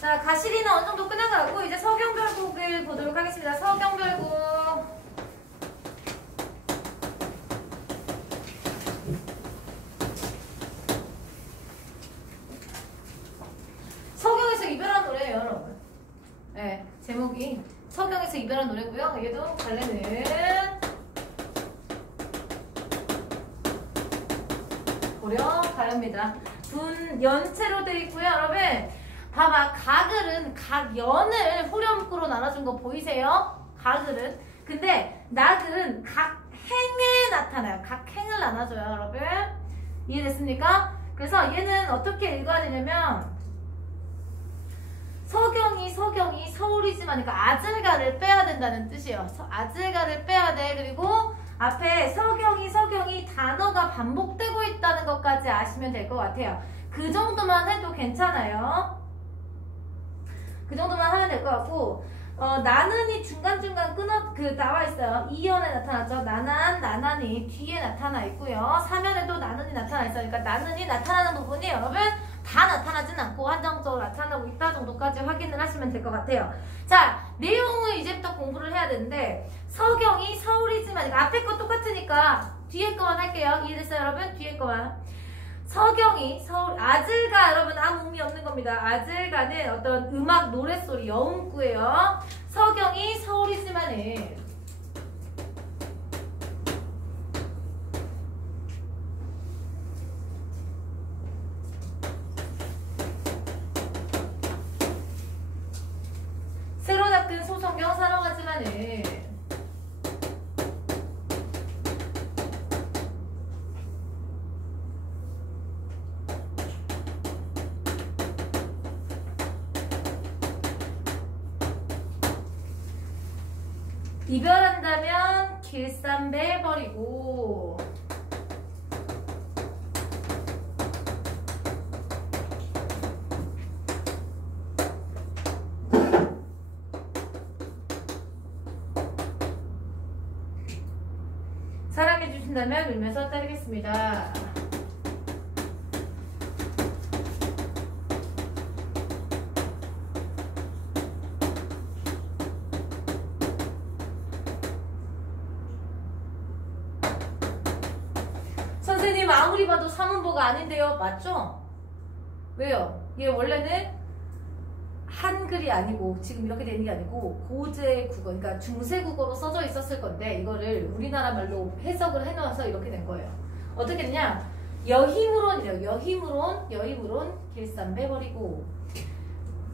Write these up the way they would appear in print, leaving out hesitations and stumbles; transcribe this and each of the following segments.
자, 가시리는 어느 정도 끝나가고 이제 서경별곡을 보도록 하겠습니다. 서경별곡. 서경에서 이별한 노래예요, 여러분. 네, 제목이 서경에서 이별한 노래고요. 얘도 갈래는 고려 가요입니다. 분연체로 되어 있고요, 여러분. 봐봐, 가글은 각연을 후렴구로 나눠준 거 보이세요? 가글은. 근데 나글은 각행에 나타나요. 각행을 나눠줘요, 여러분. 이해됐습니까? 그래서 얘는 어떻게 읽어야 되냐면 서경이 서울이지만 그러니까 아즐가를 빼야 된다는 뜻이에요. 아즐가를 빼야 돼. 그리고 앞에 서경이 단어가 반복되고 있다는 것까지 아시면 될 것 같아요. 그 정도만 해도 괜찮아요. 그 정도만 하면 될 것 같고, 나는이 중간중간 나와 있어요. 2연에 나타났죠. 나난이 뒤에 나타나 있고요. 3연에도 나는이 나타나 있어요. 그러니까 나는이 나타나는 부분이 여러분 다 나타나진 않고 한정적으로 나타나고 있다 정도까지 확인을 하시면 될 것 같아요. 자, 내용을 이제부터 공부를 해야 되는데, 서경이 서울이지만, 그러니까 앞에 거 똑같으니까 뒤에 거만 할게요. 이해됐어요, 여러분? 뒤에 거만. 서경이 서울, 아즐가 여러분 아무 의미 없는 겁니다. 아즐가는 어떤 음악 노랫소리 여음구예요. 서경이 서울이지만은 새로 닦은 소성경 사랑하지만은 이별한다면 길쌈배 버리고 사랑해주신다면 울면서 따르겠습니다. 선생님 아무리 봐도 사문보가 아닌데요. 맞죠? 왜요? 얘 원래는 한글이 아니고 지금 이렇게 되는 게 아니고 고제국어, 그러니까 중세국어로 써져 있었을 건데 이거를 우리나라 말로 해석을 해놓아서 이렇게 된 거예요. 어떻게 됐냐? 여희물론이래요. 여희물론 길쌈 빼버리고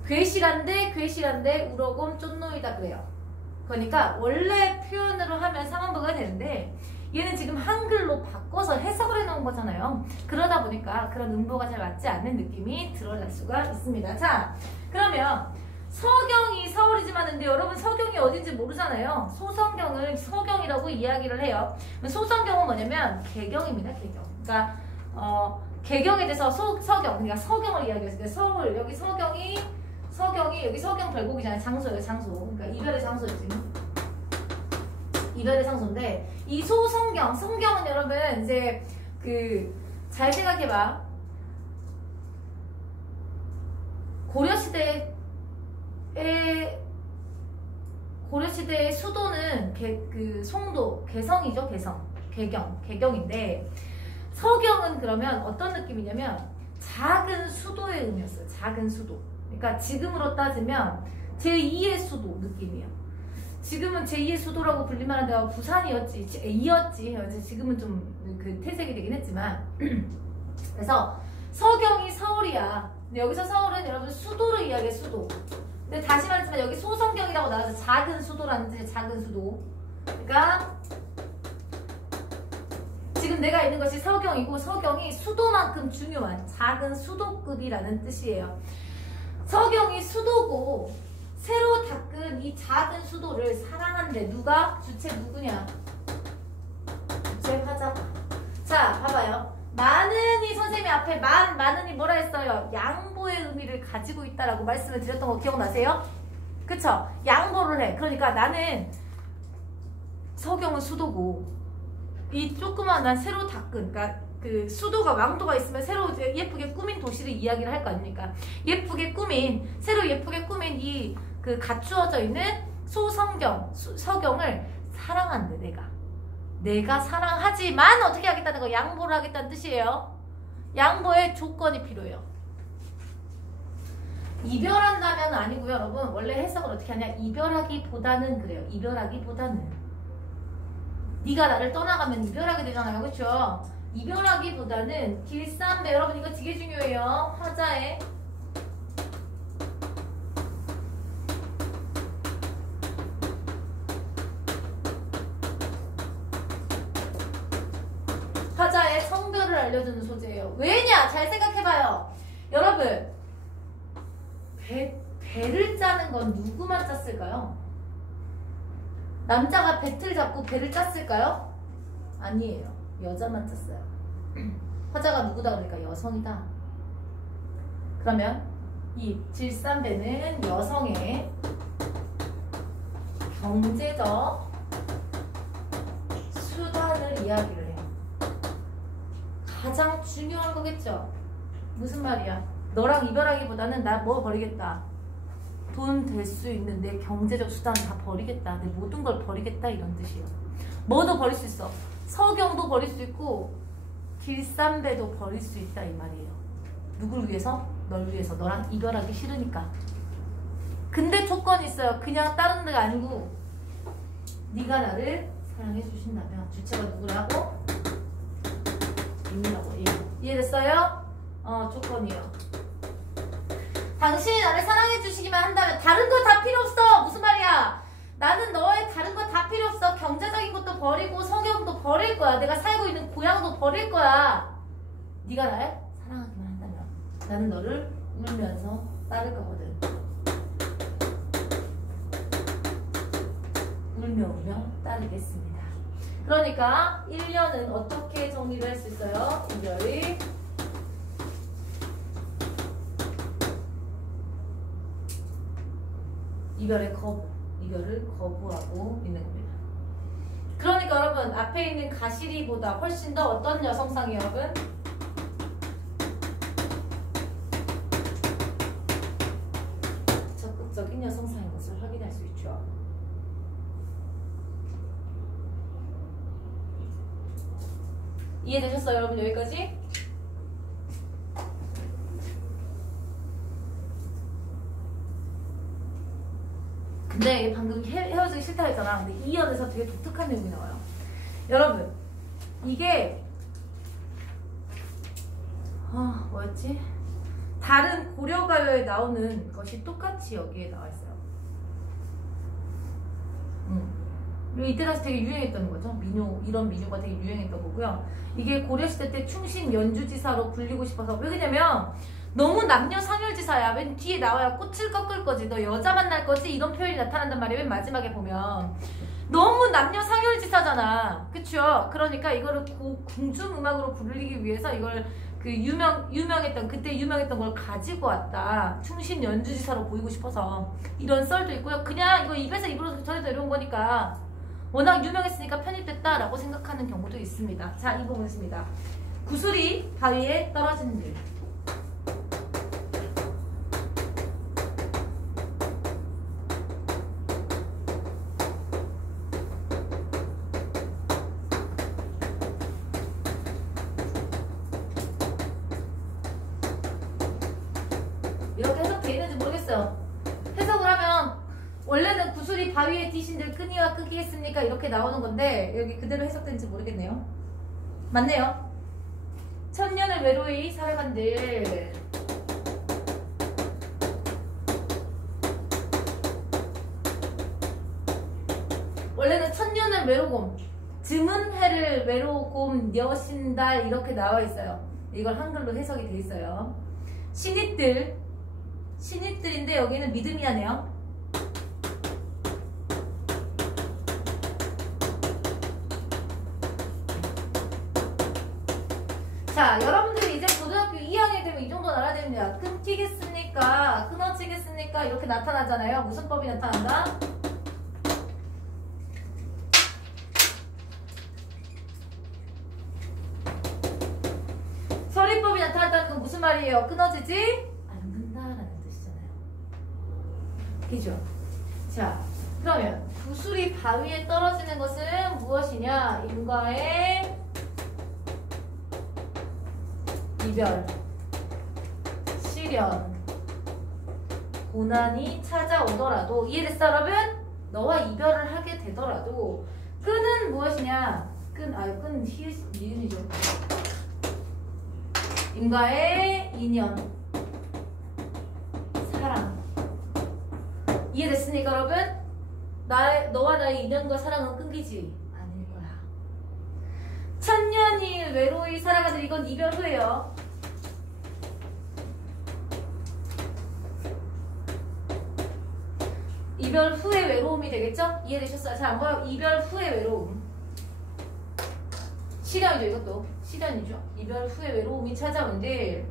괴실한데 우러곰 쫀노이다 그래요. 그러니까 원래 표현으로 하면 사문보가 되는데 얘는 지금 한글로 바꿔서 해석을 해놓은 거잖아요. 그러다 보니까 그런 음보가 잘 맞지 않는 느낌이 드러날 수가 있습니다. 자, 그러면 서경이 서울이지만 근데 여러분 서경이 어딘지 모르잖아요. 소성경을 서경이라고 이야기를 해요. 소성경은 뭐냐면 개경입니다. 개경. 그러니까 개경에 대해서 서경, 그러니까 서경을 이야기했을 때 서울, 여기 서경이 여기 서경 별곡이잖아요. 장소예요. 장소. 그러니까 이별의 장소지. 이별의 장소인데 이 소성경, 성경은 여러분 이제 잘 생각해봐. 고려시대의 수도는 송도, 개성이죠. 개경인데 서경은 그러면 어떤 느낌이냐면 작은 수도의 의미였어요. 작은 수도. 그러니까 지금으로 따지면 제2의 수도 느낌이에요. 지금은 제2의 수도라고 불릴만한 데가 부산이었지, 지금은 좀 퇴색이 되긴 했지만. 그래서 서경이 서울이야. 근데 여기서 서울은 여러분 수도를 이야기해, 수도. 근데 다시 말했지만 여기 소성경이라고 나와서 작은 수도라는 뜻이에요, 작은 수도. 그러니까 지금 내가 있는 것이 서경이고 서경이 수도만큼 중요한 작은 수도급이라는 뜻이에요. 서경이 수도고 새로 닦은 이 작은 수도를 사랑한대. 누가? 주체 누구냐? 주체 화자가. 자, 봐봐요. 많은이 선생님이 앞에 많은이 뭐라 했어요? 양보의 의미를 가지고 있다라고 말씀을 드렸던 거 기억나세요? 그쵸? 양보를 해. 그러니까 나는 서경은 수도고 이 조그만 난 새로 닦은, 그러니까 그 수도가 왕도가 있으면 새로 예쁘게 꾸민 도시를 이야기를 할 거 아닙니까? 예쁘게 꾸민 새로 예쁘게 꾸민 이 그 갖추어져 있는 서경을 사랑한대. 내가 사랑하지만 어떻게 하겠다는 거, 양보를 하겠다는 뜻이에요. 양보의 조건이 필요해요. 이별한다면 아니고요, 여러분. 원래 해석을 어떻게 하냐? 이별하기보다는 그래요. 이별하기보다는 네가 나를 떠나가면 이별하게 되잖아요, 그렇죠? 이별하기보다는 길쌈배. 여러분 이거 되게 중요해요. 화자에 성별을 알려주는 소재예요. 왜냐? 잘 생각해봐요. 여러분 배를 짜는 건 누구만 짰을까요? 남자가 배틀 잡고 배를 짰을까요? 아니에요. 여자만 짰어요. 화자가 누구다 그러니까 여성이다. 그러면 이 질산배는 여성의 경제적 수단을 이야기를 해요. 가장 중요한 거겠죠. 무슨 말이야? 너랑 이별하기보다는 나 뭐 버리겠다. 돈 될 수 있는 내 경제적 수단 다 버리겠다. 내 모든 걸 버리겠다 이런 뜻이에요. 뭐도 버릴 수 있어. 서경도 버릴 수 있고 길쌈배도 버릴 수 있다 이 말이에요. 누굴 위해서? 널 위해서. 너랑 이별하기 싫으니까. 근데 조건이 있어요. 그냥 다른 데가 아니고 네가 나를 사랑해 주신다면 주체가 누구라고? 님이라고. 이해됐어요? 조건이요. 당신이 나를 사랑해 주시기만 한다면 다른 거 다 필요 없어. 무슨 말이야? 나는 너의 다른 거 다 필요 없어. 경제적인 것도 버리고 성경도 버릴 거야. 내가 살고 있는 고향도 버릴 거야. 네가 나를 사랑하기만 한다면 나는 너를 울면서 따를 거거든. 울며 따르겠습니다. 그러니까 1년은 어떻게 정리를 할 수 있어요? 이별의 거부. 이별을 거부하고 있는 겁니다. 그러니까 여러분 앞에 있는 가시리보다 훨씬 더 어떤 여성상이에요, 여러분? 적극적인 여성상인 것을 확인할 수 있죠. 이해되셨어요, 여러분? 여기까지? 근데 방금 헤어지기 싫다 했잖아. 근데 이 연에서 되게 독특한 내용이 나와요. 여러분, 이게 뭐였지? 다른 고려가요에 나오는 것이 똑같이 여기에 나와 있어요. 그리고 이때 당시 되게 유행했던 거죠. 민요, 이런 민요가 되게 유행했던 거고요. 이게 고려시대 때 충신 연주지사로 불리고 싶어서. 왜 그러냐면 너무 남녀 상열지사야. 맨 뒤에 나와야 꽃을 꺾을 거지. 너 여자 만날 거지? 이런 표현이 나타난단 말이에요. 맨 마지막에 보면. 너무 남녀 상열지사잖아. 그쵸? 그러니까 이거를 궁중음악으로 부르기 위해서 이걸 그 유명했던, 그때 유명했던 걸 가지고 왔다. 충신 연주지사로 보이고 싶어서. 이런 썰도 있고요. 그냥 이거 입에서 입으로 전해져 이런 거니까 워낙 유명했으니까 편입됐다라고 생각하는 경우도 있습니다. 자, 이거 보겠습니다. 구슬이 바위에 떨어지는 일. 이렇게 해석되어 있는지 모르겠어요. 해석을 하면 원래는 구슬이 바위에 뛰신들 끈이와 끄기 했으니까 이렇게 나오는 건데 여기 그대로 해석된지 모르겠네요. 맞네요. 천년을 외로이 살아간들. 원래는 천년을 외로곰, 즈문해를 외로곰 여신달 이렇게 나와 있어요. 이걸 한글로 해석이 돼 있어요. 신입들인데 여기는 믿음이 하네요. 자, 여러분들이 이제 고등학교 2학년이 되면 이 정도는 알아야 됩니다. 끊기겠습니까? 끊어지겠습니까? 이렇게 나타나잖아요. 무슨 법이 나타난다? 말이에요? 끊어지지 않는다라는 뜻이잖아요. 그죠? 자, 그러면 구슬이 바위에 떨어지는 것은 무엇이냐? 인과의 이별, 시련, 고난이 찾아오더라도, 이해됐어 여러분? 너와 이별을 하게 되더라도 끈은 무엇이냐? 끈 니은이죠. 인과의 인연, 사랑. 이해됐습니까 여러분? 너와 나의 인연과 사랑은 끊기지 않을 거야. 천년이 외로이 살아가는 이건 이별 후예요. 이별 후의 외로움이 되겠죠? 이해되셨어요? 잘 안 보여? 이별 후의 외로움. 시련이죠, 이것도. 시련이죠. 이별 후의 외로움이 찾아오는데,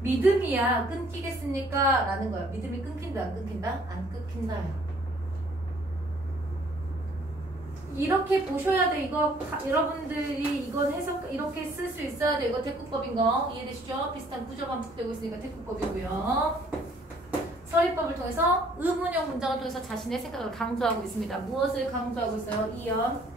믿음이야 끊기겠습니까? 라는 거야. 믿음이 끊긴다, 안 끊긴다? 안 끊긴다요. 이렇게 보셔야 돼. 이거 여러분들이 이건 해석 이렇게 쓸 수 있어야 돼. 이거 대꾸법인 거 이해되시죠? 비슷한 구조 반복되고 있으니까 대꾸법이고요. 서리법을 통해서 의문형 문장을 통해서 자신의 생각을 강조하고 있습니다. 무엇을 강조하고 있어요? 이연.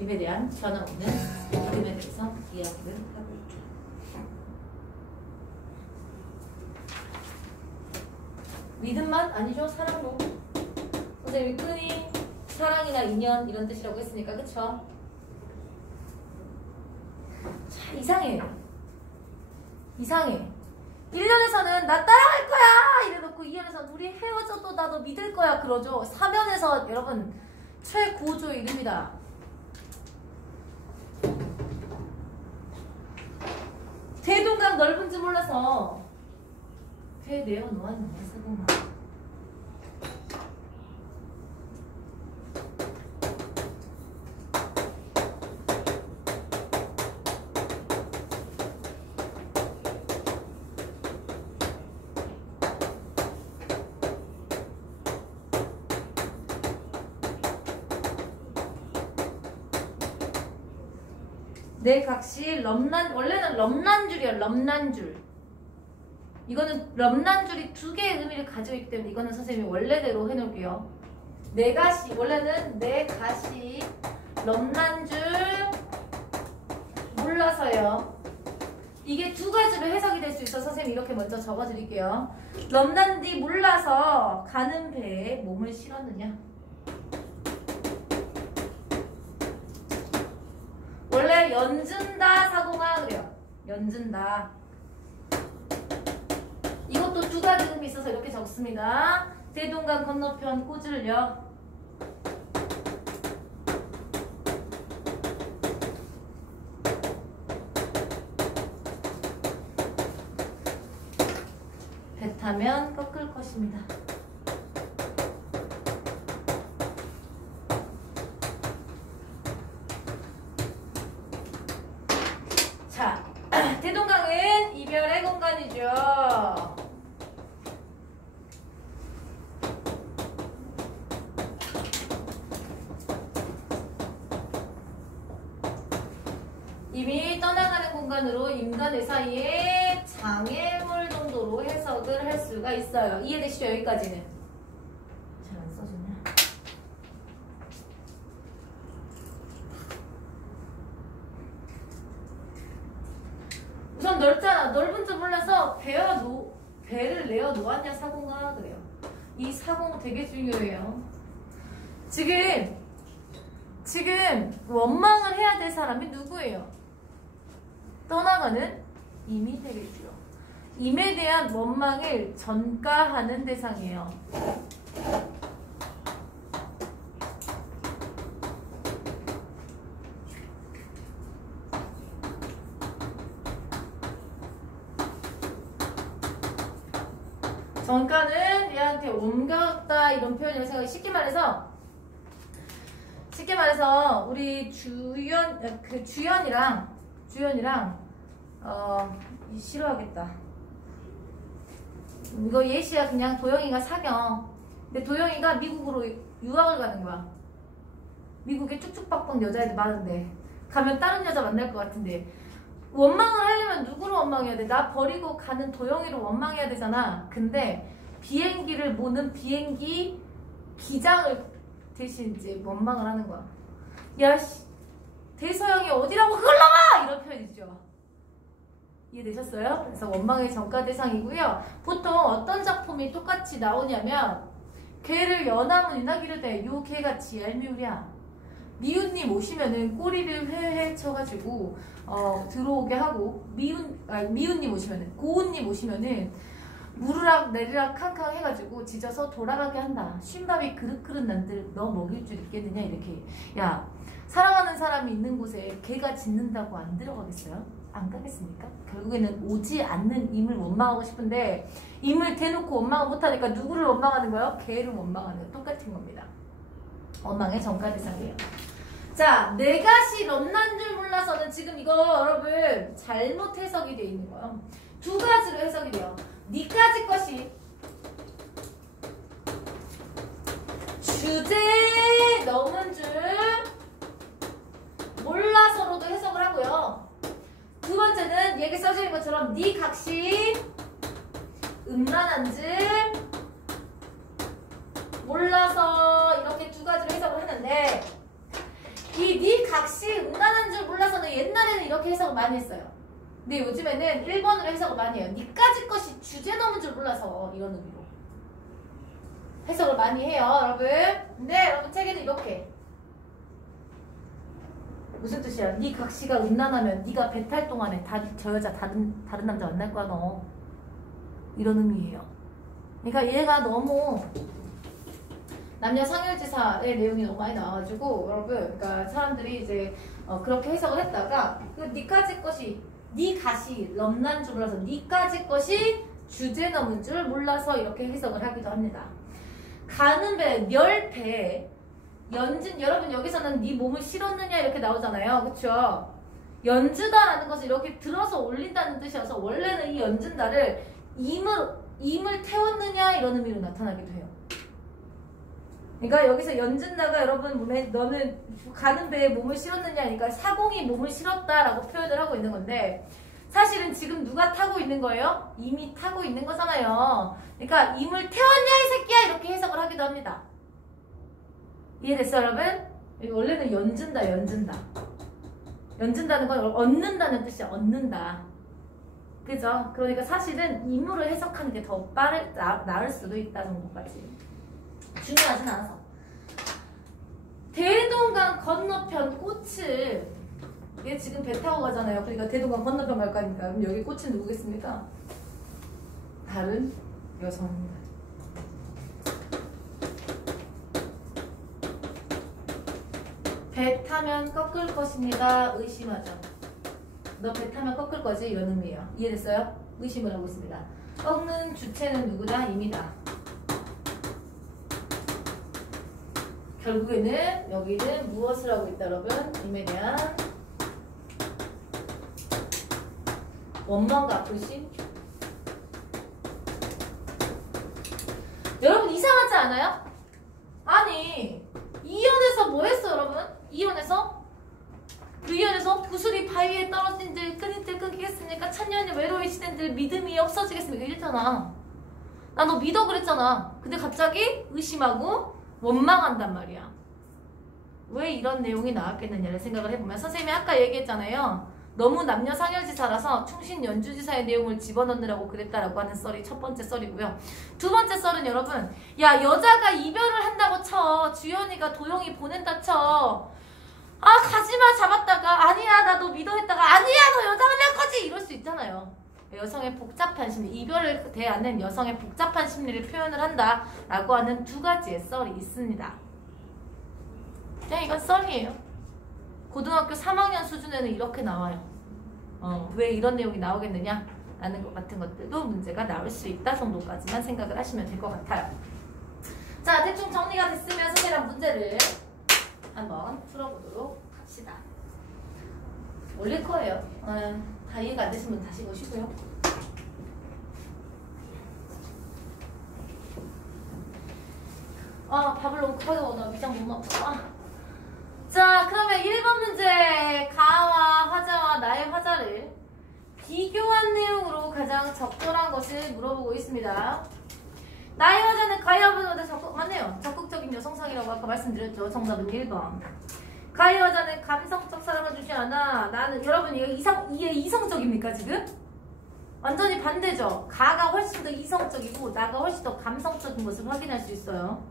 입에 대한 변함없는 믿음에 대해서 이야기를 하고 있죠. 믿음만 아니죠. 사랑도. 선생님이 끈이 사랑이나 인연 이런 뜻이라고 했으니까 그쵸? 자, 이상해. 1년에서는 나 따라갈 거야 이래놓고 2년에서는 우리 헤어져도 나 너 믿을 거야 그러죠. 3년에서 여러분 최고조에 이릅니다. 대동강 넓은 줄 몰라서 배 내어놓았네 세봉아. 내 각시 원래는 럼난줄이야. 럼난줄. 이거는 럼난줄이 두 개의 의미를 가지고 있기 때문에 이거는 선생님이 원래대로 해놓을게요. 내 가시 원래는 내 가시 럼난줄 몰라서요. 이게 두 가지로 해석이 될 수 있어서 선생님이 이렇게 먼저 적어드릴게요. 럼난디 몰라서 가는 배에 몸을 실었느냐. 원래 연준다 사고가 그래요. 연준다. 이것도 두 가지 의미 있어서 이렇게 적습니다. 대동강 건너편 꽂으려. 배 타면 꺾을 것입니다. 자, 대동강은 이별의 공간이죠. 이미 떠나가는 공간으로 인간의 사이에 장애물 정도로 해석을 할 수가 있어요. 이해되시죠? 여기까지는. 잘 안 써졌냐? 우선 넓잖아. 넓은 줄 몰라서 배를 내어 놓았냐 사고가 그래요. 이 사고 되게 중요해요. 지금 원망을 해야 될 사람이 누구예요? 떠나가는 임이 되겠죠. 임에 대한 원망을 전가하는 대상이에요. 전가는 얘한테 옮겼다 이런 표현이라고 생각해. 쉽게 말해서 우리 주연이랑 싫어하겠다. 이거 예시야. 그냥 도영이가 사겨. 근데 도영이가 미국으로 유학을 가는 거야. 미국에 쭉쭉빡빡 여자애들 많은데 가면 다른 여자 만날 것 같은데 원망을 하려면 누구를 원망해야 돼? 나 버리고 가는 도영이를 원망해야 되잖아. 근데 비행기를 모는 비행기 기장을 대신 이제 원망을 하는 거야. 야, 씨, 대서양이 어디라고 흘러가! 이런 표현이죠. 이해되셨어요? 그래서 원망의 전가 대상이고요. 보통 어떤 작품이 똑같이 나오냐면 개를 연화문이나 기르되 요 개같이 얄미우랴. 미운님 오시면은 꼬리를 회회 쳐가지고 들어오게 하고 미운님 오시면은 고운님 오시면은 무르락 내리락 캉캉 해가지고 짖어서 돌아가게 한다. 쉰밥이 그릇그릇 난들 너 먹일 줄 있겠느냐 이렇게. 야, 사랑하는 사람이 있는 곳에 개가 짖는다고 안 들어가겠어요? 안 가겠습니까? 결국에는 오지 않는 임을 원망하고 싶은데 임을 대놓고 원망을 못하니까 누구를 원망하는 거예요? 개를 원망하는 거 똑같은 겁니다. 원망의 전가 대상이에요. 자, 내가시 럼난 줄 몰라서는 지금 이거 여러분 잘못 해석이 되어 있는 거예요. 두 가지로 해석이 돼요. 니까지 것이 주제에 넘은 줄 몰라서로도 해석을 하고요. 두 번째는 얘기 써지는 것처럼 니 각시 음란한 줄 몰라서 이렇게 두 가지로 해석을 하는데 이 니 각시 음란한 줄 몰라서는 옛날에는 이렇게 해석을 많이 했어요. 근데 요즘에는 1번으로 해석을 많이 해요. 니까지 것이 주제 넘은 줄 몰라서 이런 의미로 해석을 많이 해요, 여러분. 근데 여러분 책에는 이렇게 무슨 뜻이야? 니 각시가 음란하면 니가 배 탈 동안에 저 여자 다른 남자 만날 거야 너. 이런 의미예요. 그러니까 얘가 너무 남녀 상열지사의 내용이 너무 많이 나와가지고 여러분, 그러니까 사람들이 이제 그렇게 해석을 했다가 그 니까지 것이 니 가시 럼난 줄 몰라서 니까지 것이 주제 넘은 줄 몰라서 이렇게 해석을 하기도 합니다. 가는 배, 멸배, 연진, 여러분 여기서는 네 몸을 실었느냐 이렇게 나오잖아요. 그쵸? 연주다라는 것을 이렇게 들어서 올린다는 뜻이어서 원래는 이 연진다를 임을 태웠느냐 이런 의미로 나타나기도 해요. 그러니까 여기서 연진다가 여러분 몸에 너는 가는 배에 몸을 실었느냐 그러니까 사공이 몸을 실었다라고 표현을 하고 있는 건데 사실은 지금 누가 타고 있는 거예요? 임이 타고 있는 거잖아요. 그러니까 임을 태웠냐 이 새끼야 이렇게 해석을 하기도 합니다. 이해됐어요 여러분? 원래는 연준다 연준다는 건 얻는다는 뜻이야. 얻는다. 그죠? 그러니까 사실은 임으로 해석하는 게 더 나을 수도 있다 정도까지. 중요하진 않아서. 대동강 건너편 꽃을 얘 지금 배 타고 가잖아요. 그러니까 대동강 건너편 갈 거니까 그럼 여기 꽃은 누구겠습니까? 다른 여성입니다. 배 타면 꺾을 것입니다. 의심하죠. 너 배 타면 꺾을 거지? 이런 의미예요. 이해됐어요? 의심을 하고 있습니다. 꺾는 주체는 누구다? 임이다. 결국에는 여기는 무엇을 하고 있다 여러분? 임에 대한 원망과 불신. 여러분 이상하지 않아요? 아니 이연에서 뭐 했어 여러분? 이연에서? 위연에서 구슬이 바위에 떨어진들 끊이들 끊기겠습니까? 천년이 외로이 시댄들 믿음이 없어지겠습니까? 이랬잖아. 나 너 믿어 그랬잖아. 근데 갑자기 의심하고 원망한단 말이야. 왜 이런 내용이 나왔겠느냐를 생각을 해보면 선생님이 아까 얘기했잖아요. 너무 남녀 상열지사라서 충신 연주지사의 내용을 집어넣느라고 그랬다라고 하는 썰이 첫 번째 썰이고요. 두 번째 썰은 여러분, 야 여자가 이별을 한다고 쳐. 주연이가 도영이 보낸다 쳐. 아 가지마 잡았다가 아니야 나 너 믿어 했다가 아니야 너 여자 만날 거지 이럴 수 있잖아요. 여성의 복잡한 심리, 이별을 대하는 여성의 복잡한 심리를 표현을 한다라고 하는 두 가지의 썰이 있습니다. 그냥 이건 썰이에요. 고등학교 3학년 수준에는 이렇게 나와요. 왜 이런 내용이 나오겠느냐? 라는 것 같은 것들도 문제가 나올 수 있다 정도까지만 생각을 하시면 될 것 같아요. 자, 대충 정리가 됐으면 선생님이랑 문제를 한번 풀어보도록 합시다. 올릴 거예요. 다 이해가 안 되시면 다시 보시고요. 아, 밥을 너무 급하게 먹어. 나 위장 너무 아프다. 자, 그러면 1번 문제. 가와 화자와 나의 화자를 비교한 내용으로 가장 적절한 것을 물어보고 있습니다. 나의 화자는 가의 화자보다 맞네요. 적극적인 여성상이라고 아까 말씀드렸죠. 정답은 1번. 가의 화자는 감성적 사랑을 주지 않아. 나는, 여러분, 이게 이성적입니까, 지금? 완전히 반대죠. 가가 훨씬 더 이성적이고 나가 훨씬 더 감성적인 것을 확인할 수 있어요.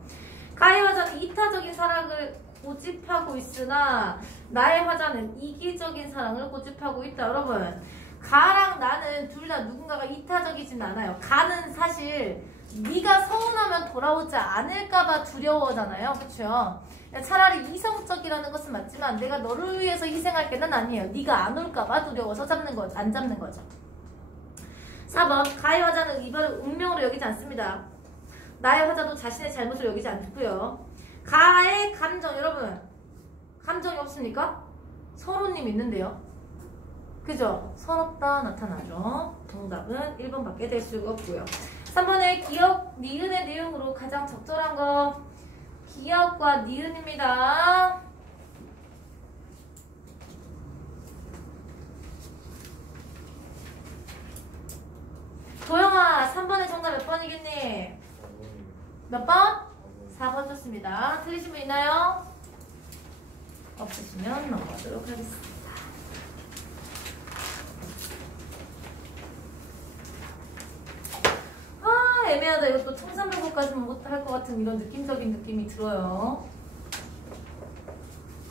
가의 화자는 이타적인 사랑을 고집하고 있으나 나의 화자는 이기적인 사랑을 고집하고 있다. 여러분, 가랑 나는 둘 다 누군가가 이타적이진 않아요. 가는 사실 네가 서운하면 돌아오지 않을까봐 두려워잖아요. 그렇죠? 차라리 이성적이라는 것은 맞지만 내가 너를 위해서 희생할 게는 아니에요. 네가 안 올까봐 두려워서 안 잡는 거죠. 4번. 가의 화자는 이별을 운명으로 여기지 않습니다. 나의 화자도 자신의 잘못을 여기지 않고요. 가의 감정, 여러분, 감정이 없습니까? 서로님 있는데요. 그죠? 서럽다 나타나죠. 정답은 1번밖에 될 수가 없고요. 3번에 기억, 니은의 내용으로 가장 적절한 거 기억과 니은입니다. 도영아, 3번의 정답 몇 번이겠니? 몇 번? 4번 좋습니다. 틀리신 분 있나요? 없으시면 넘어가도록 하겠습니다. 아, 애매하다. 이것도 청산별곡까지는 못할 것 같은 이런 느낌적인 느낌이 들어요.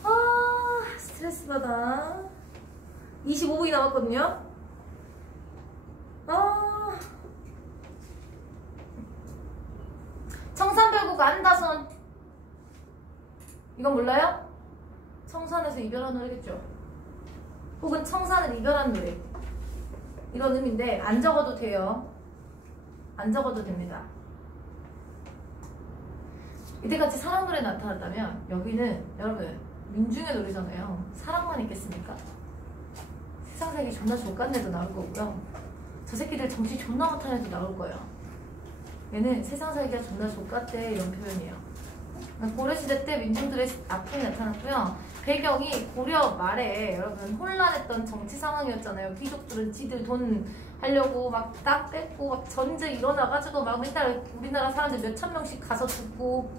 아, 스트레스 받아. 25분이 남았거든요. 청산별곡 안다선. 이건 몰라요? 청산에서 이별한 노래겠죠. 혹은 청산을 이별한 노래. 이런 의미인데 안 적어도 돼요. 안 적어도 됩니다. 이때같이 사랑 노래 나타났다면 여기는 여러분 민중의 노래잖아요. 사랑만 있겠습니까? 세상 살기 존나 족같네도 나올 거고요. 저 새끼들 정신 존나 못하네도 나올 거예요. 얘는 세상 살기가 존나 족같대 이런 표현이에요. 고려시대 때 민중들의 아픔이 나타났고요. 배경이 고려 말에 여러분 혼란했던 정치 상황이었잖아요. 귀족들은 지들 돈 하려고 막 딱 뺏고 막 전쟁 일어나가지고 막 맨날 우리나라 사람들 몇천 명씩 가서 죽고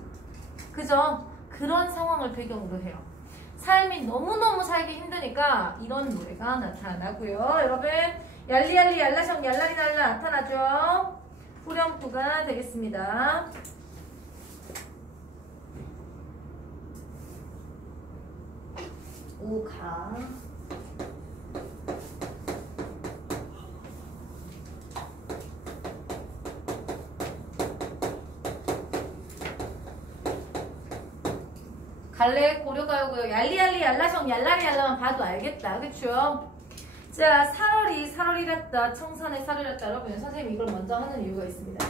그죠? 그런 상황을 배경으로 해요. 삶이 너무너무 살기 힘드니까 이런 노래가 나타나고요. 여러분 얄리얄리 얄라셩 얄라리날라 나타나죠. 후렴구가 되겠습니다. 오가 갈래 고려가요고요. 얄리얄리 얄라셩 얄라리 얄라만 봐도 알겠다. 그쵸? 자, 살얼이랬다. 청산에 살얼이랬다. 여러분 선생님이 이걸 먼저 하는 이유가 있습니다.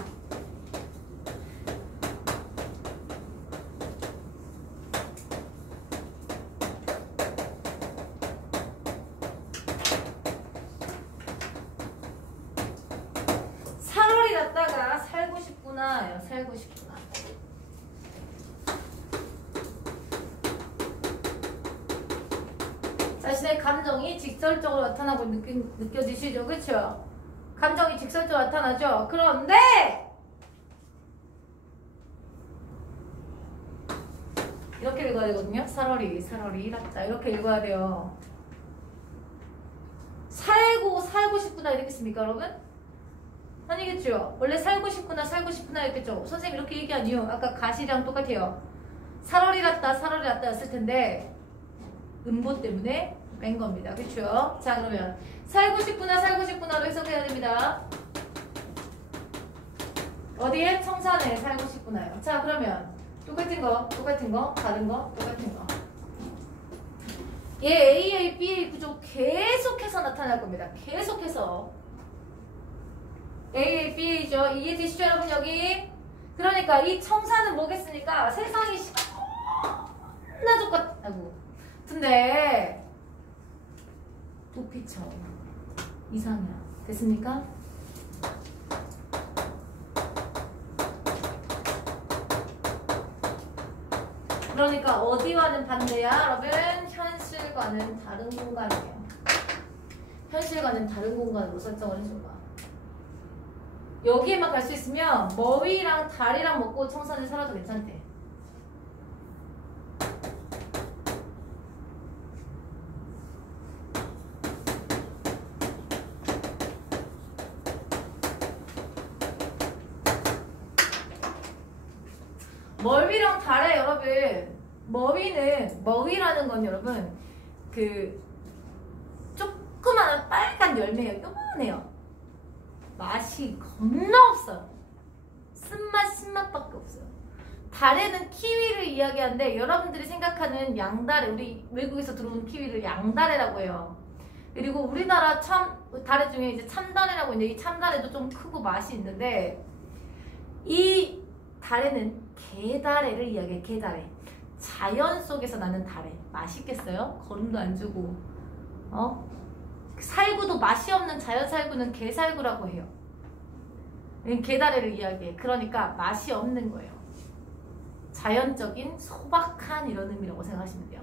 살얼이랬다가 살고 싶구나. 살고 싶구나. 자신의 감정이 직설적으로 나타나고 느껴지시죠? 그렇죠? 감정이 직설적으로 나타나죠? 그런데 이렇게 읽어야 되거든요. 살얼이 랐다 이렇게 읽어야 돼요. 살고 싶구나 이랬겠습니까 여러분? 아니겠죠? 원래 살고 싶구나 이랬겠죠? 선생님 이렇게 얘기한 이유 아까 가시랑 똑같아요. 살얼이 랐다 였을 텐데 음보 때문에 뺀 겁니다. 그쵸? 자, 그러면 살고 싶구나로 해석해야 됩니다. 어디에? 청산에 살고 싶구나요. 자, 그러면 똑같은 거, 다른 거, 똑같은 거. 얘 AA, BA 구조 계속해서 나타날 겁니다. 계속해서. AA, BA죠. 이해되시죠, 여러분, 여기? 그러니까 이 청산은 뭐겠습니까? 세상이 나 족같다고. 근데 도피처 이상이야. 됐습니까? 그러니까 어디와는 반대야? 여러분 현실과는 다른 공간이에요. 현실과는 다른 공간으로 설정을 해줘봐. 여기에만 갈 수 있으면 머위랑 달이랑 먹고 청산을 살아도 괜찮대. 머위랑 달에 여러분 머위라는 건 여러분 그 조그마한 빨간 열매예요. 요만해요. 맛이 겁나 없어요. 신맛밖에 없어요. 달에는 키위를 이야기하는데 여러분들이 생각하는 양다래, 우리 외국에서 들어온 키위를 양다래라고 해요. 그리고 우리나라 다래 중에 이제 참다래라고 있는데 이 참다래도 좀 크고 맛이 있는데 이 다래는 게다래를 이야기해. 게다래. 자연 속에서 나는 다래. 맛있겠어요? 거름도 안 주고 살구도 맛이 없는 자연 살구는 게살구라고 해요. 게다래를 이야기해. 그러니까 맛이 없는 거예요. 자연적인 소박한 이런 의미라고 생각하시면 돼요.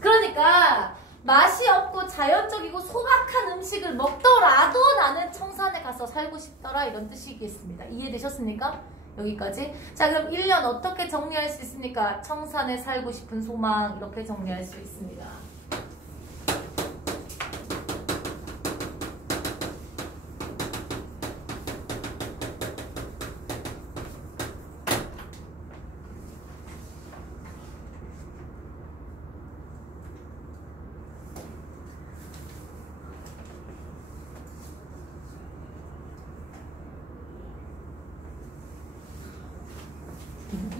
그러니까 맛이 없고 자연적이고 소박한 음식을 먹더라도 나는 청산에 가서 살고 싶더라 이런 뜻이겠습니다. 이해되셨습니까? 여기까지. 자, 그럼 1년 어떻게 정리할 수 있습니까? 청산에 살고 싶은 소망 이렇게 정리할 수 있습니다.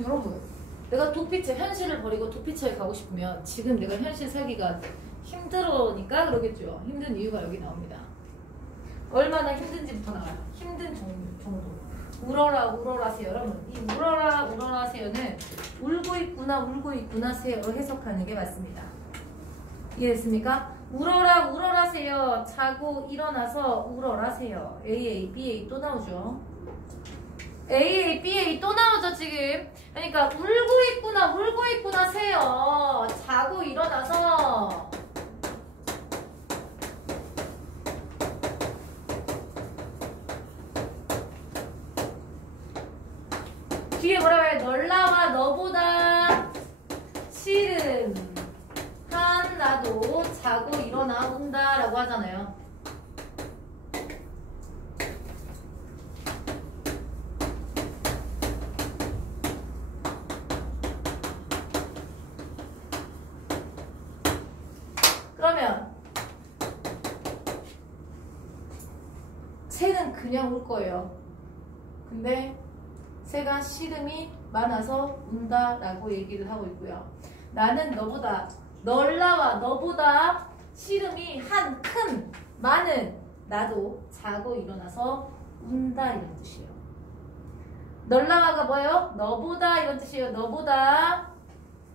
여러분, 내가 도피처, 현실을 버리고 도피처에 가고 싶으면 지금 내가 현실 살기가 힘들으니까 그러겠죠. 힘든 이유가 여기 나옵니다. 얼마나 힘든지부터 나와요. 힘든 정도. 울어라세요. 여러분, 이 울어라세요는 울고 있구나 세요로 해석하는 게 맞습니다. 이해됐습니까? 울어라세요. 자고 일어나서 울어라세요. AA, BA 또 나오죠. AA, BA 또 나오죠 지금. 그러니까 울고 있구나 세요. 자고 일어나서 뒤에 뭐라고 해요? 널나와 너보다 싫은 한 나도 자고 일어나 운다 라고 하잖아요. 그러면 새는 그냥 울 거예요. 근데 새가 시름이 많아서 운다라고 얘기를 하고 있고요. 나는 널나와 너보다 시름이 한 큰 많은 나도 자고 일어나서 운다 이런 뜻이에요. 널나와가 뭐예요? 너보다 이런 뜻이에요. 너보다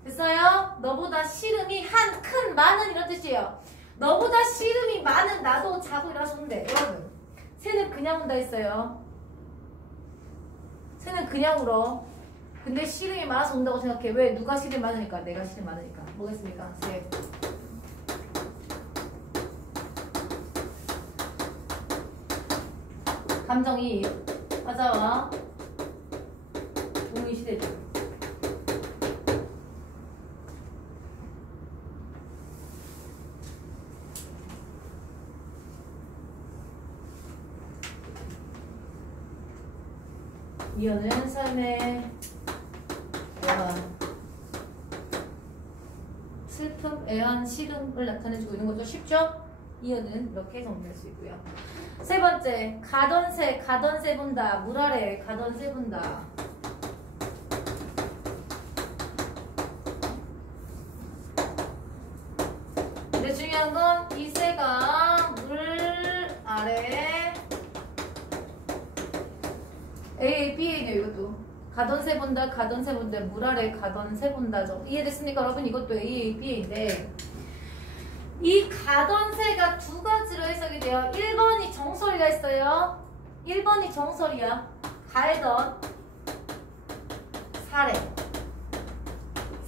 됐어요? 너보다 시름이 한 큰 많은 이런 뜻이에요. 너보다 시름이 많은 나도 자고 일어나서 운대. 여러분, 새는 그냥 운다 했어요. 새는 그냥 울어. 근데 시름이 많아서 운다고 생각해. 왜? 누가 시름이 많으니까. 내가 시름이 많으니까. 뭐겠습니까? 새. 감정이 맞아와 동일시되죠. 이어는 삶의 슬픔, 애환, 시름을 나타내주고 있는 거죠. 쉽죠? 이어는 이렇게 정리할 수 있고요. 세 번째, 가던 새 본다. 물 아래 가던 새 본다. 근데 중요한 건 이 새가 물 아래 A, B네요. 이것도 가던 새 본다, 물 아래 가던 새 본다죠. 이해됐습니까 여러분? 이것도 A, B인데 이 가던 새가 두 가지로 해석이 돼요. 1번이 정설이가 있어요. 1번이 정설이야. 갈던 사례.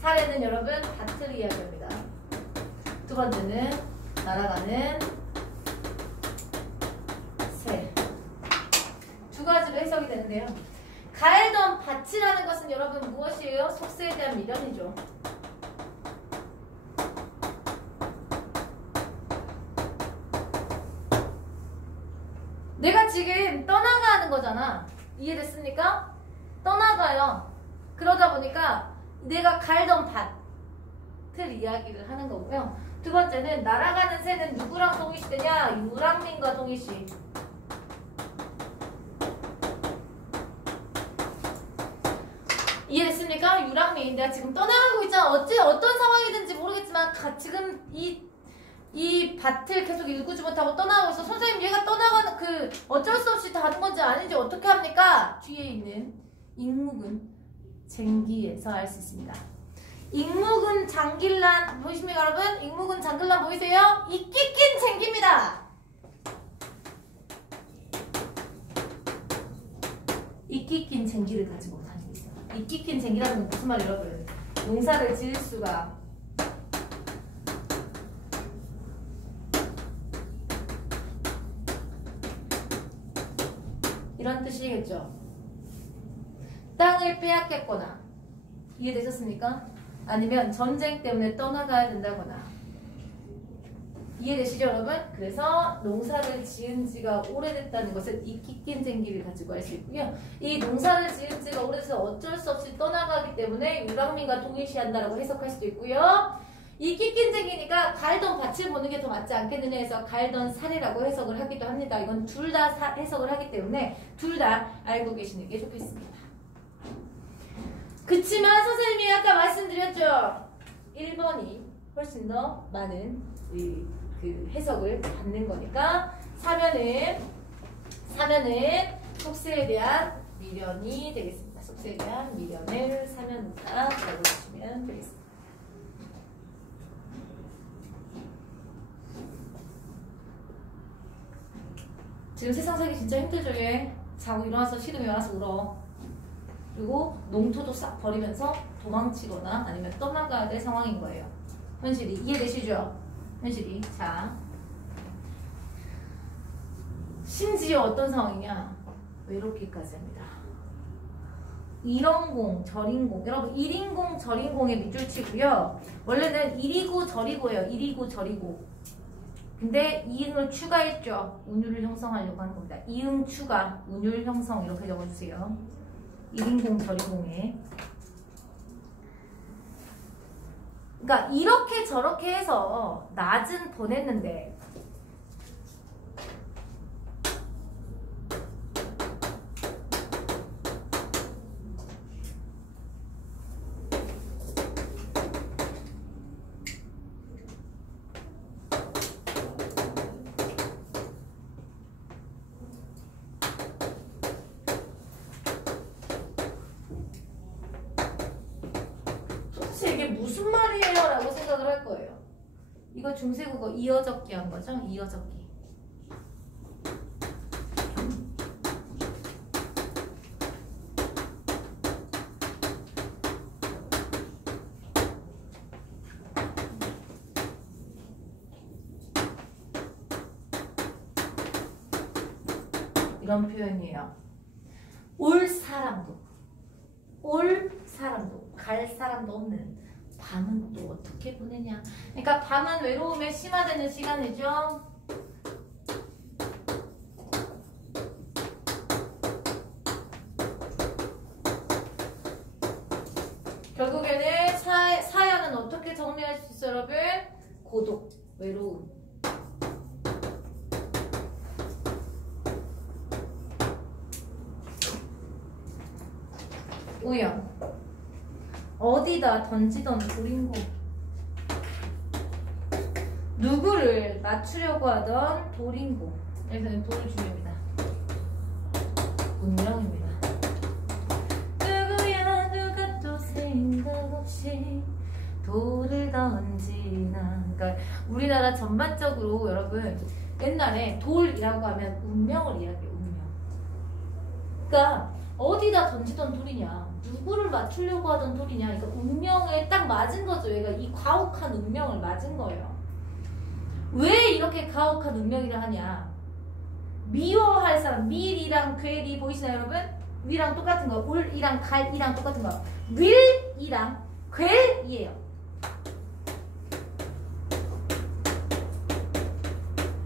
사례는 여러분 밭을 이야기합니다. 두 번째는 날아가는 새. 두 가지로 해석이 되는데요. 갈던 밭이라는 것은 여러분 무엇이에요? 속세에 대한 미련이죠. 내가 지금 떠나가는 거잖아. 이해됐습니까? 떠나가요. 그러다 보니까 내가 갈던 밭을 이야기를 하는 거고요. 두 번째는 날아가는 새는 누구랑 동일시되냐? 유랑민과 동일시. 이해됐습니까? 유랑민. 내가 지금 떠나가고 있잖아. 어떤 상황이든지 모르겠지만 지금 이 밭을 계속 일구지 못하고 떠나가고 있어. 선생님 얘가 떠나가는 어쩔 수 없이 다른 건지 아닌지 어떻게 합니까? 뒤에 있는 익묵은 쟁기에서 알 수 있습니다. 익묵은 장길란 보이십니까 여러분? 익묵은 장길란 보이세요? 이끼 낀 쟁기입니다. 이끼 낀 쟁기를 가지고 다니고 있어요. 이끼 낀 쟁기라는 건 무슨 말이에요 여러분? 농사를 지을 수가 이런 뜻이겠죠. 땅을 빼앗겼거나 이해되셨습니까? 아니면 전쟁 때문에 떠나가야 된다거나 이해되시죠 여러분? 그래서 농사를 지은 지가 오래됐다는 것은 이끼 낀 쟁기를 가지고 알 수 있고요. 이 농사를 지은 지가 오래돼서 어쩔 수 없이 떠나가기 때문에 유랑민과 동일시한다라고 해석할 수도 있고요. 이끼 낀 쟁기니까 갈던 밭을 보는 게 더 맞지 않겠느냐 해서 갈던 사례라고 해석을 하기도 합니다. 이건 둘 다 해석을 하기 때문에 둘 다 알고 계시는 게 좋겠습니다. 그치만 선생님이 아까 말씀드렸죠. 1번이 훨씬 더 많은 그 해석을 받는 거니까 사면은 속세에 대한 미련이 되겠습니다. 속세에 대한 미련을 사면으로 적어주시면 되겠습니다. 지금 세상 살기 진짜 힘들죠. 얘 자고 일어나서 시름이 와서 울어. 그리고 농토도 싹 버리면서 도망치거나 아니면 떠나가야 될 상황인 거예요. 현실이 이해되시죠? 현실이. 자, 심지어 어떤 상황이냐? 외롭기까지 합니다. 일원공, 절인공. 여러분 1인공, 절인공의 밑줄치고요. 원래는 1이고 절이고예요. 1이고 절이고. 근데 이응을 추가했죠. 운율을 형성하려고 하는 겁니다. 이응 추가, 운율 형성 이렇게 적어주세요. 1인공, 절인공에. 그러니까 이렇게 저렇게 해서 낮은 보냈는데 이게 무슨 말이에요? 라고 생각을 할 거예요. 이거 중세국어 이어적기 한 거죠? 이어적기. 이런 표현이에요. 올 사람도 갈 사람도 없는 밤은 또 어떻게 보내냐. 그러니까 밤은 외로움에 심화되는 시간이죠. 결국에는 사연은 어떻게 정리할 수 있어요 여러분? 고독, 외로움. 우연. 어디다 던지던 돌인고. 누구를 맞추려고 하던 돌인고. 여기서는 돌이 중요합니다. 운명입니다. 누구야 누가 또 생각 없이 돌을 던지나. 그러니까 우리나라 전 일반적으로 여러분 옛날에 돌이라고 하면 운명을 이야기해요. 운명. 그러니까 어디다 던지던 돌이냐, 누구를 맞추려고 하던 돌이냐, 그러니까 운명에 딱 맞은 거죠. 얘가 이 가혹한 운명을 맞은 거예요. 왜 이렇게 가혹한 운명이라 하냐? 미워할 사람, 밀이랑 괴리 보이시나요 여러분? 위랑 똑같은 거, 울이랑 갈이랑 똑같은 거, 밀이랑 괴이에요.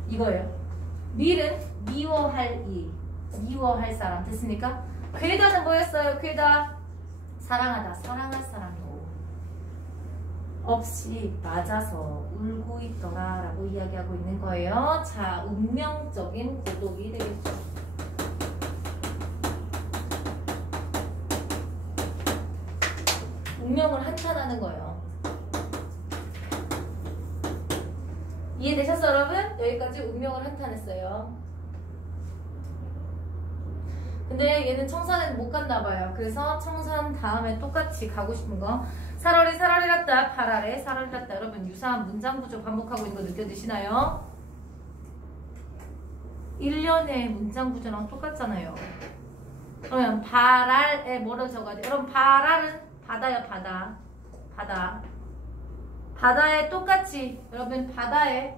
이거예요. 밀은 미워할 이, 미워할 사람. 됐습니까? 괴다는 뭐였어요? 괴다 사랑하다, 사랑할 사람이 없이 맞아서 울고 있더라 라고 이야기하고 있는 거예요. 자, 운명적인 고독이 되겠죠. 운명을 한탄하는 거예요. 이해되셨어요 여러분? 여기까지 운명을 한탄했어요. 근데 얘는 청산에 못 갔나봐요. 그래서 청산 다음에 똑같이 가고 싶은 거, 살얼이 살얼이랐다, 팔아래 살얼이랐다. 여러분 유사한 문장 구조 반복하고 있는 거 느껴지시나요? 1년의 문장 구조랑 똑같잖아요. 그러면 발알에 뭐를 적어야 돼? 여러분 발알은 바다요. 바다. 바다. 바다에 똑같이 여러분 바다에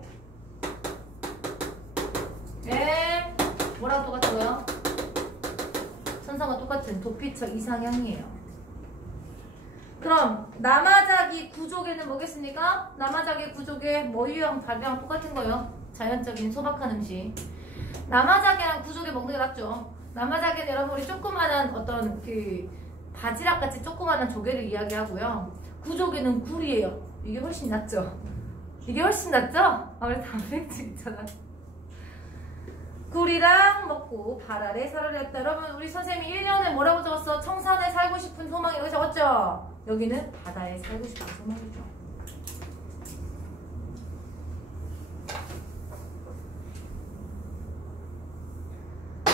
뭐랑 똑같아요? 천사와 똑같은 도피처 이상형이에요. 그럼 남아자기 구족에는 뭐겠습니까? 남아자기 구족에 뭐 유형 발병 똑같은 거예요. 자연적인 소박한 음식. 남아자기랑 구족에 먹는 게 낫죠. 남아자기는 여러분 우리 조그마한 어떤 그 바지락같이 조그마한 조개를 이야기하고요. 구족에는 굴이에요. 이게 훨씬 낫죠. 이게 훨씬 낫죠? 아, 우리 단백질 있잖아. 굴이랑 먹고 발알에 살아렸다. 여러분 우리 선생님이 1년에 뭐라고 적었어? 청산에 살고 싶은 소망이 여기 적었죠? 여기는 바다에 살고 싶은 소망이죠.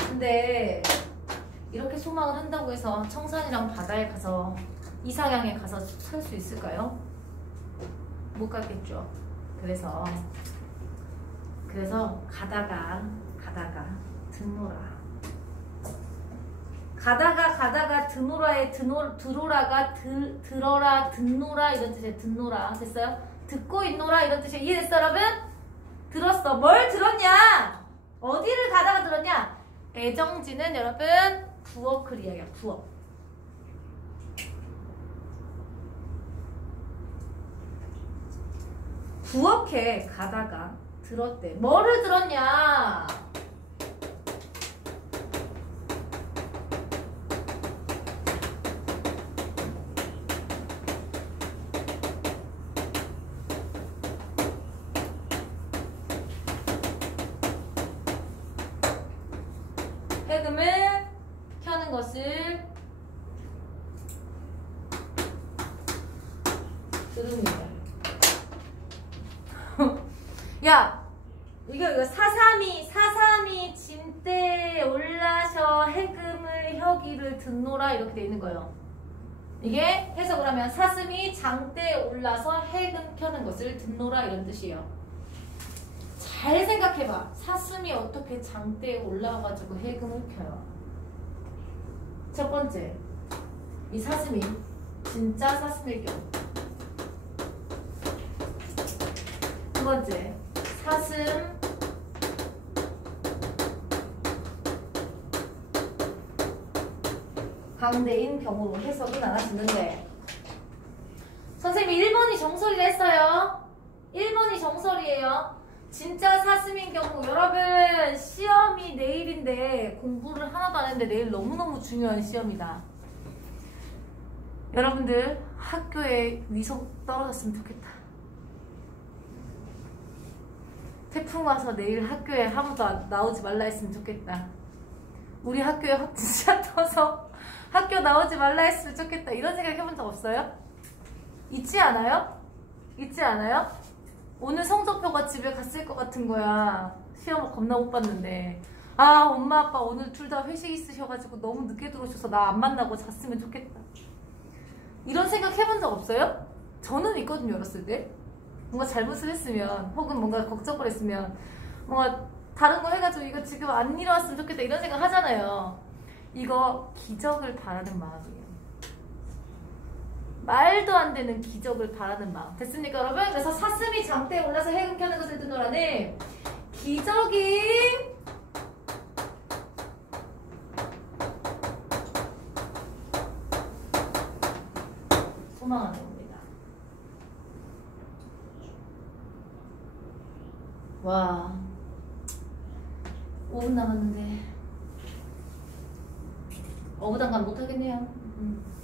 근데 이렇게 소망을 한다고 해서 청산이랑 바다에 가서 이상향에 가서 살 수 있을까요? 못 가겠죠. 그래서 가다가 드노라. 가다가 드노라에 드로라가 들어라 듣노라 이런 뜻이에요. 듣노라. 됐어요? 듣고 있노라 이런 뜻이에요. 이해됐어 여러분? 들었어. 뭘 들었냐? 어디를 가다가 들었냐? 애정지는 여러분 부어클 이야기야. 부어. 부엌에 가다가 들었대. 뭐를 들었냐? 해금을 켜는 것을 들읍니다. 야, 이거 사삼이 짐대에 올라셔 해금을 혁이를 듣노라 이렇게 돼 있는 거예요. 이게 해석을 하면 사슴이 장대에 올라서 해금 켜는 것을 듣노라 이런 뜻이에요. 잘 생각해봐. 사슴이 어떻게 장대에 올라와가지고 해금을 켜요? 첫 번째, 이 사슴이 진짜 사슴일 경우. 두 번째, 사슴 강대인 경우로 해석이 나눠지는데 선생님이 1번이 정설이라 했어요. 1번이 정설이에요. 진짜 사슴인 경우 여러분 시험이 내일인데 공부를 하나도 안 했는데 내일 너무너무 중요한 시험이다. 여러분들 학교에 위속 떨어졌으면 좋겠다. 태풍 와서 내일 학교에 아무도 나오지 말라 했으면 좋겠다. 우리 학교에 확진자 터서 학교 나오지 말라 했으면 좋겠다. 이런 생각 해본 적 없어요? 있지 않아요? 있지 않아요? 오늘 성적표가 집에 갔을 것 같은 거야. 시험을 겁나 못 봤는데. 아, 엄마 아빠 오늘 둘 다 회식 있으셔가지고 너무 늦게 들어오셔서 나 안 만나고 잤으면 좋겠다. 이런 생각 해본 적 없어요? 저는 있거든요. 어렸을 때. 뭔가 잘못을 했으면 혹은 뭔가 걱정거렸으면 뭔가 다른 거 해가지고 이거 지금 안 일어났으면 좋겠다 이런 생각 하잖아요. 이거 기적을 바라는 마음이에요. 말도 안 되는 기적을 바라는 마음. 됐습니까 여러분? 그래서 사슴이 장대에 올라서 해금 켜는 것을 듣노라는 기적이 소망하는 겁니다. 와 5분 남았는데 어부당간 못하겠네요.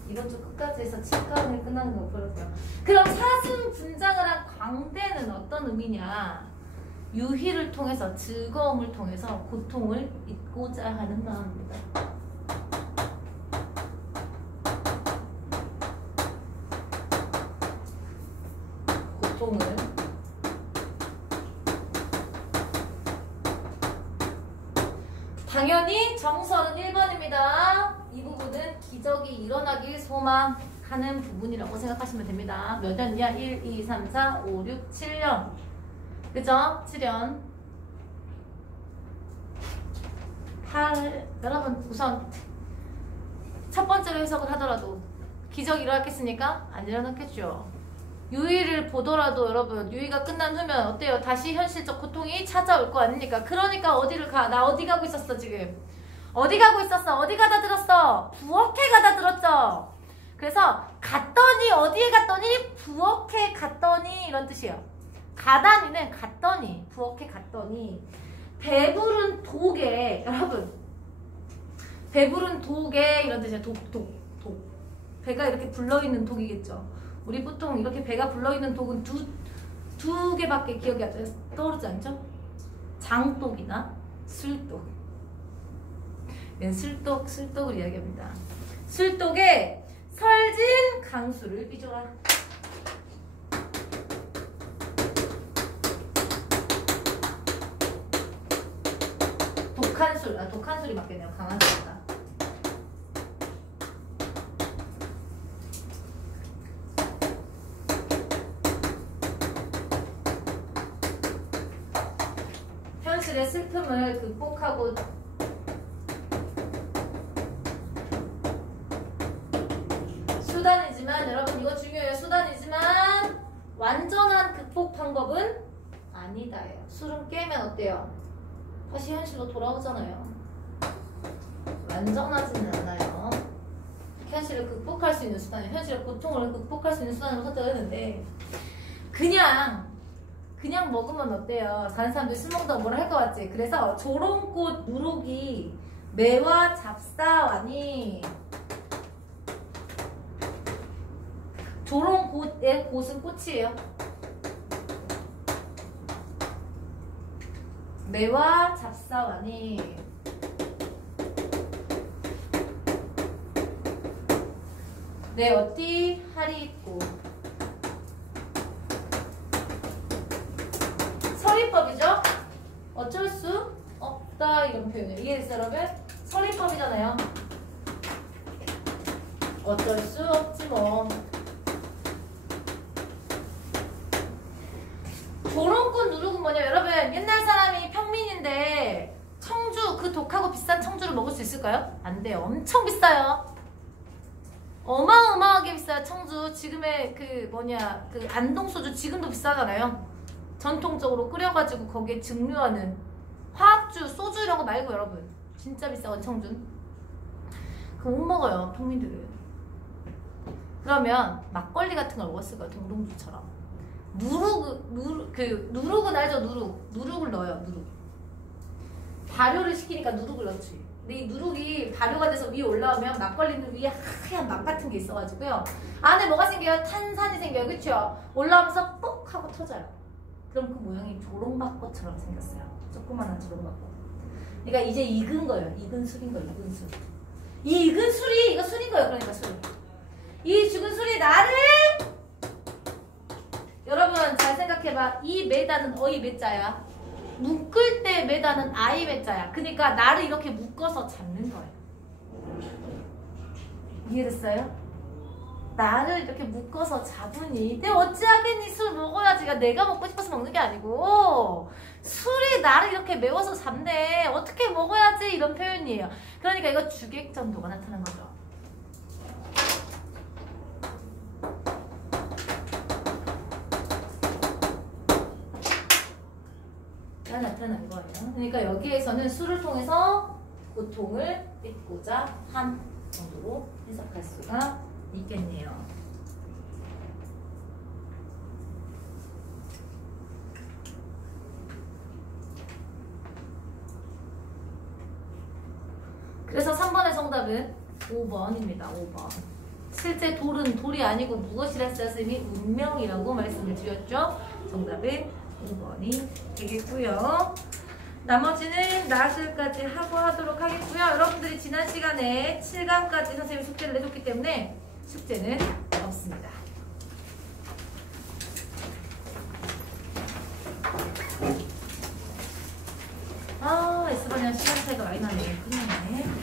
이번 주 끝까지 해서 7강을 끝나는 거 보여줘요. 그럼 사슴 분장을 한 광대는 어떤 의미냐? 유희를 통해서 즐거움을 통해서 고통을 잊고자 하는 마음입니다. 고통을 당연히 정설은 1번입니다. 이 부분은 기적이 일어나길 소망하는 부분이라고 생각하시면 됩니다. 몇 년이야? 1, 2, 3, 4, 5, 6, 7년. 그죠? 7년. 8. 여러분, 우선 첫 번째로 해석을 하더라도 기적이 일어났겠습니까? 안 일어났겠죠. 유의를 보더라도 여러분, 유의가 끝난 후면 어때요? 다시 현실적 고통이 찾아올 거 아닙니까? 그러니까 어디를 가? 나 어디 가고 있었어 지금? 어디 가고 있었어? 어디 가다 들었어? 부엌에 가다 들었죠? 그래서 갔더니 어디에 갔더니 부엌에 갔더니 이런 뜻이에요. 가다니는 갔더니 부엌에 갔더니 배부른 독에 여러분 배부른 독에 이런 뜻이에요. 독 배가 이렇게 불러있는 독이겠죠. 우리 보통 이렇게 배가 불러있는 독은 두 개밖에 기억이 떠오르지 않죠? 장독이나 술독. 얘는 술독을 이야기합니다. 술독에 설진 강수를 삐줘라. 독한 술이 맞겠네요. 강한 술이다. 현실의 슬픔을 극복하고 수단이지만 여러분 이거 중요해요. 수단이지만 완전한 극복 방법은 아니다예요. 술은 깨면 어때요? 다시 현실로 돌아오잖아요. 완전하지는 않아요. 현실을 극복할 수 있는 수단이에요. 현실의 고통을 극복할 수 있는 수단으로 선택을 했는데 그냥 먹으면 어때요? 다른 사람들이 술 먹다가 뭐라 할 것 같지? 그래서 조롱꽃 누룩이 매와 잡사하니 조롱꽃의 꽃은 꽃이에요. 매와 잡사하니 내 어디 할이 있고 서리법이죠? 어쩔 수 없다 이런 표현이에요. 이해됐어요 여러분? 서리법이잖아요. 어쩔 수 없지 뭐. 조롱꽃 누룩은 뭐냐 여러분 옛날 사람이 평민인데 청주 그 독하고 비싼 청주를 먹을 수 있을까요? 안 돼요. 엄청 비싸요. 어마어마하게 비싸요. 청주 지금의 그 안동소주 지금도 비싸잖아요. 전통적으로 끓여가지고 거기에 증류하는 화학주, 소주 이런 거 말고 여러분 진짜 비싸건 청주는 그거 못 먹어요 평민들은. 그러면 막걸리 같은 걸 먹었을 거예요. 동동주처럼 누룩은 알죠? 누룩을 넣어요. 누룩 발효를 시키니까 누룩을 넣지. 근데 이 누룩이 발효가 돼서 위에 올라오면 막걸리는 위에 하얀 막 같은 게 있어가지고요 안에 뭐가 생겨요? 탄산이 생겨요. 그쵸? 올라오면서 뻑 하고 터져요. 그럼 그 모양이 조롱박꽃처럼 생겼어요. 조그만한 조롱박꽃. 그러니까 이제 익은 거예요. 익은 술인 거예요. 익은 술. 이 익은 술이 이거 술인 거예요. 그러니까 술. 이 죽은 술이 나를 여러분 잘 생각해봐. 이 매다는 어이 매자야. 묶을 때 매다는 아이 매자야. 그러니까 나를 이렇게 묶어서 잡는 거예요. 이해됐어요? 나를 이렇게 묶어서 잡으니 근데 어찌하겠니 술 먹어야지 내가 먹고 싶어서 먹는 게 아니고 술이 나를 이렇게 메워서 잡네 어떻게 먹어야지 이런 표현이에요. 그러니까 이거 주객전도가 나타난 거죠. 나타난 거예요. 그러니까 여기에서는 술을 통해서 고통을 빚고자 한 정도로 해석할 수가 있겠네요. 그래서 3번의 정답은 5번입니다. 5번. 실제 돌이 아니고 무엇이라 했어요? 선생님이 운명이라고 말씀을 드렸죠. 정답은 5번이 되겠고요. 나머지는 나술까지 하고 하도록 하겠고요. 여러분들이 지난 시간에 7강까지 선생님이 숙제를 내줬기 때문에 숙제는 없습니다. S반이랑 시간 차이가 많이 나네. 큰일 나네.